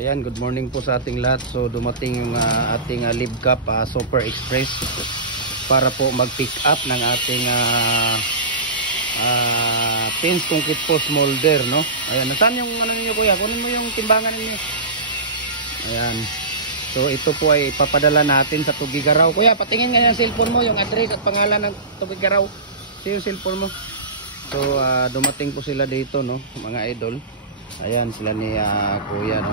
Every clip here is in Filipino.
Ayan, good morning po sa ating lahat. So dumating yung ating Live Cup Super Express para po mag-pick up ng ating pins concrete post molder, no? Ayan, nasaan yung ano niyo kuya? Kunin mo yung timbangan niyo. Ayan. So ito po ay ipapadala natin sa Tugigaraw. Kuya, patingin nga yung cellphone mo, yung address at pangalan ng Tugigaraw. Ito yung cellphone mo. So dumating po sila dito, no, mga idol. Ayan sila ni kuya, no.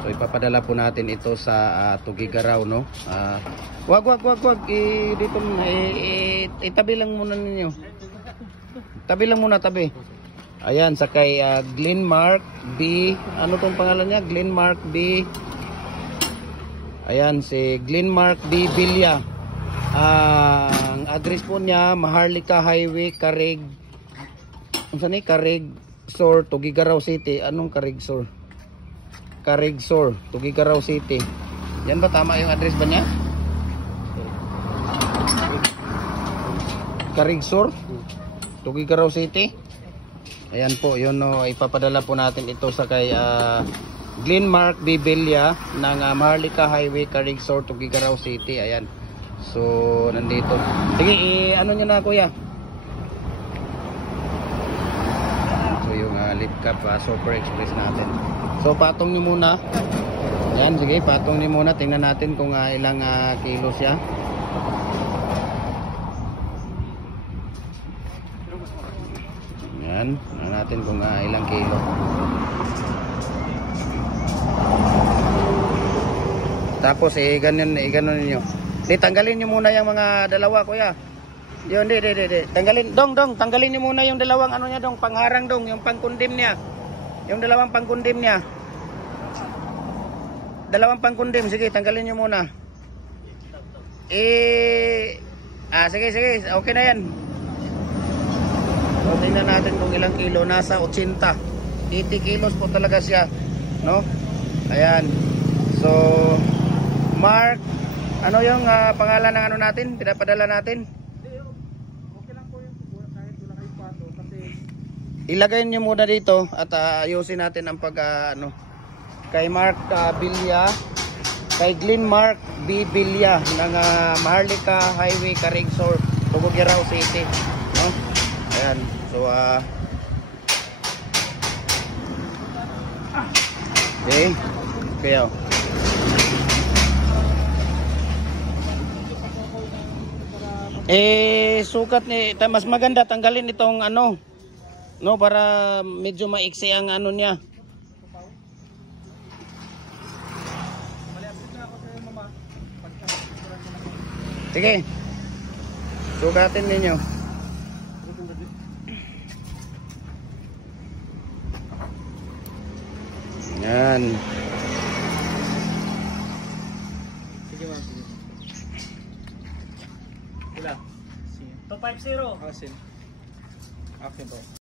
So ipapadala po natin ito sa Tugigaraw, no. Wag dito itabi lang muna ninyo. Tabi lang muna, tabi. Ayan, sa kay Glenmark B. Ano tong pangalan niya? Glenmark B. Ayan, si Glenmark B. Bilya. Ang address po niya, Maharlika Highway, Carig. Saan ni? Carig Sur, Tugigaraw City. Anong Carig Sur? Carig Sur, Tugigaraw City. Yan ba tama yung address ba niya? Carig Sur, Tugigaraw City. Ayan po, yun, no, ipapadala po natin ito sa kay Glenmark B. Bilya ng Maharlika Highway, Carig Sur, Tugigaraw City. Ayan. So nandito. Sige, ano nyo na kuya? So yung Live Cup Super Express natin. So patong nyo muna. Ayan, sige, patong nyo muna. Tingnan natin kung ilang kilo siya. Ayan, tingnan natin kung ilang kilo. Tapos ganyan ninyo. Tanggalin nyo muna yung mga dalawa kuya. Yun, di. Tanggalin, dong, tanggalin nyo muna yung dalawang ano niya, dong, pangharang, dong, yung pangkundim niya. Yung dalawang pangkundim niya. Dalawang pangkundim, sige, tanggalin nyo muna. Sige, okay na yan. So, tingnan natin kung ilang kilo. Nasa 80 kilos po talaga siya, no? Ayan. So, Mark, ano yung pangalan ng ano natin? Pinapadala natin? Okay lang po yung kahit wala kayong pato kasi ilagay nyo muna dito at ayusin natin ang pag ano kay Mark Bilya, kay Glenmark B. Bilya ng Maharlika Highway, Carig Sur, Tugigaraw City, no? Ayan. So okay. Sukat ni mas maganda tanggalin itong ano, no, para medyo maiksi ang ano niya. Sige, sukatin ninyo. Yan. sige ma'am, sige. Ilan? 250. Asin. Okay po.